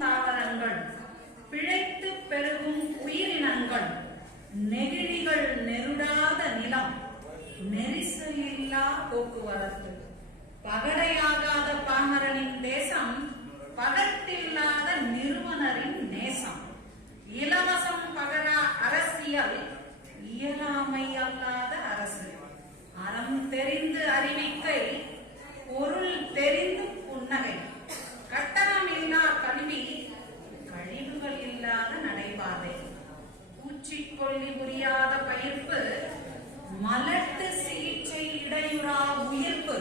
தாவரங்கள், பிழைத்து பெருகும் உயிரினங்கள், நெகிழிகள் நெருடாத நிலம், நெரிசல் இல்லா போக்குவரத்து, பகடையாகாத பாமரனின் தேசம், பகட்டில்லாத நிறுவனரின் நேசம், இலவசம் பகரா அரசியல், இயலாமை அல்லாத அரசு, அறம் தெரிந்து அறிவிக்கை, பொருள் தெரிந்து புன்னகை, கட்டணம் இல்லா கல்வி, கழிவுகள் இல்லாத நடைபாதை, பூச்சிக்கொல்லி புரியாத பயிர்ப்பு, மலட்டு சிகிச்சை இடையுறா உயிர்ப்பு,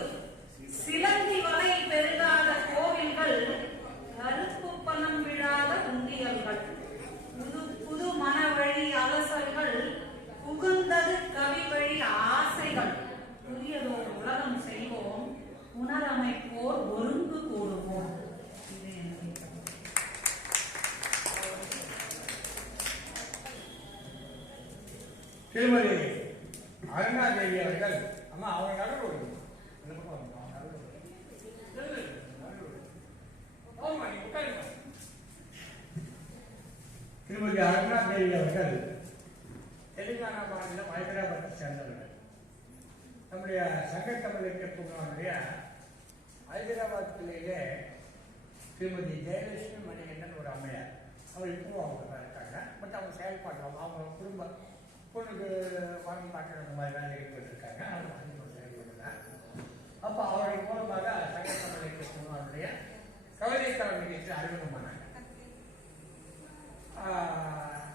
சிலந்தி வலை பெருகாத கோவில்கள், கருப்பு பணம் விழாத உண்டியல்கள், புது புது மனவழி அலசல்கள், புகுந்தது கவி வழி ஆசைகள், புதியதோர் உலகம் செய்வோம், புனரமைப்போர் ஒருங்கு கூடுவோம். திருமதி அருணாதேவி அவர்கள், அம்மா அவங்க நடுவில் திருமதி அருணாதேவி அவர்கள் தெலுங்கானா மாநிலம் ஹைதராபாத்தை சேர்ந்தவர்கள். நம்முடைய சங்கத்தமிழ் இயக்கத்தினுடைய ஹைதராபாத்திலேயே திருமதி ஜெயலட்சுமி மணிகண்டன் ஒரு அம்மையார், அவர் இப்போ அவங்க தான் இருக்காங்க. பட் அவங்க செயல்பாடுறோம், அவங்க குடும்ப பொண்ணுக்கு வாங்கி பார்க்குற அந்த மாதிரி வேலை இருக்காங்க. அவங்க வாங்கி செயல்படுறாங்க. அப்போ அவருடைய மூலமாக சங்கத்தமிழ் இயக்கத்தினுடைய கவிதை தளம் நிகழ்ச்சி அறிமுகமானாங்க.